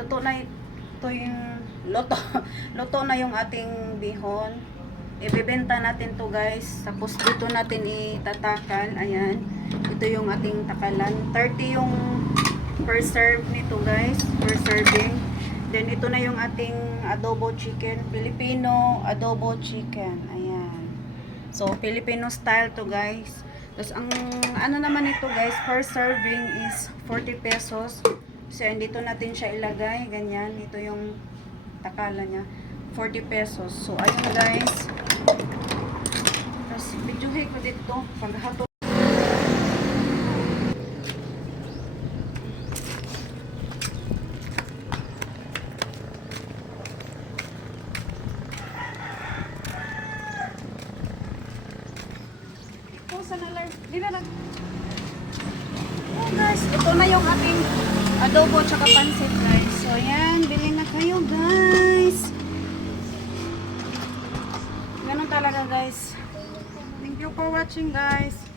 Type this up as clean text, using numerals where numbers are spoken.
luto na ito yung luto. Luto na yung ating bihon. Ibebenta natin to guys. Tapos dito natin itatakal. Ayan. Ito yung ating takalan. 30 yung per serve nito guys. Per serving. Then ito na yung ating adobo chicken. Filipino adobo chicken. Ayan. So Filipino style to guys. Tapos ang ano naman ito guys, per serving is 40 pesos. So dito natin siya ilagay. Ganyan. Ito yung takala niya. 40 pesos. So ayun guys. Tapos videohay ko dito. Paghato. Oh guys, ito na yung ating adobo tsaka pansit guys. So ayan, bili na kayo guys. Ganun talaga guys. Thank you for watching guys.